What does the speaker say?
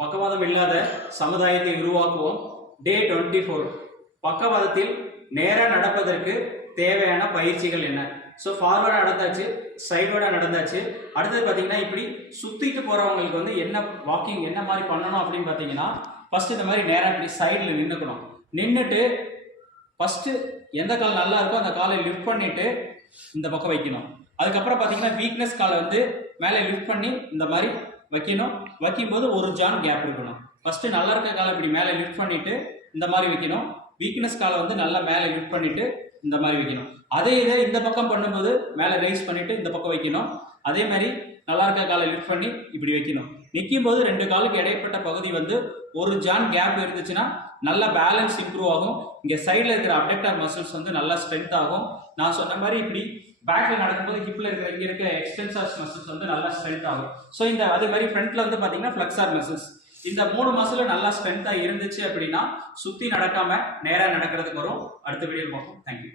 பக்கவாதம் இல்லாத சமுதாயத்தை உருவாக்குவோம். டே டுவெண்ட்டி ஃபோர் பக்கவாதத்தில் நேராக நடப்பதற்கு தேவையான பயிற்சிகள் என்ன? ஸோ ஃபார்வர்டாக நடந்தாச்சு சைட்வர்டாக நடந்தாச்சு. அடுத்தது பார்த்தீங்கன்னா இப்படி சுற்றிட்டு போகிறவங்களுக்கு வந்து என்ன வாக்கிங் என்ன மாதிரி பண்ணணும் அப்படின்னு பார்த்தீங்கன்னா ஃபஸ்ட்டு இந்த மாதிரி நேராக இப்படி சைடில் நின்றுக்கணும் நின்றுட்டு ஃபஸ்ட்டு எந்த கால் நல்லா இருக்கோ அந்த காலை லிஃப்ட் பண்ணிவிட்டு இந்த பக்கம் வைக்கணும். அதுக்கப்புறம் பார்த்தீங்கன்னா வீக்னஸ் காலை வந்து மேலே லிஃப்ட் பண்ணி இந்த மாதிரி வைக்கணும். வைக்கும்போது ஒரு ஜான் கேப் இருக்கணும். ஃபஸ்ட்டு நல்லா இருக்க காலை இப்படி மேலே லிஃப்ட் பண்ணிட்டு இந்த மாதிரி வைக்கணும். வீக்னஸ் காலை வந்து நல்லா மேலே லிஃப்ட் பண்ணிட்டு இந்த மாதிரி வைக்கணும். அதே இதை இந்த பக்கம் பண்ணும்போது மேலே ரைஸ் பண்ணிட்டு இந்த பக்கம் வைக்கணும். அதே மாதிரி நல்லா இருக்க காலை லிஃப்ட் பண்ணி இப்படி வைக்கணும். நிற்கும் போது ரெண்டு காலுக்கு இடைப்பட்ட பகுதி வந்து ஒரு ஜான் கேப் இருந்துச்சுன்னா நல்லா பேலன்ஸ் இம்ப்ரூவ் ஆகும். இங்கே சைடில் இருக்கிற அப்டெக்டர் மசில்ஸ் வந்து நல்லா ஸ்ட்ரென்த் ஆகும். நான் சொன்ன மாதிரி இப்படி பேக்கில் நடக்கும்போது ஹிப்பில் இருக்கிற இங்கே இருக்கிற எக்ஸ்டென்சார்ஸ் மசில்ஸ் வந்து நல்லா ஸ்ட்ரென்த் ஆகும். ஸோ இந்த அதே மாதிரி ஃப்ரண்ட்ல வந்து பார்த்தீங்கன்னா ஃப்ளக்ஸார் மசில்ஸ் இந்த மூணு மசில் நல்லா ஸ்ட்ரென்த்தாக இருந்துச்சு அப்படின்னா சுற்றி நடக்காமல் நேராக நடக்கிறதுக்கு வரும். அடுத்த வீடியோ பார்ப்போம். தேங்க்யூ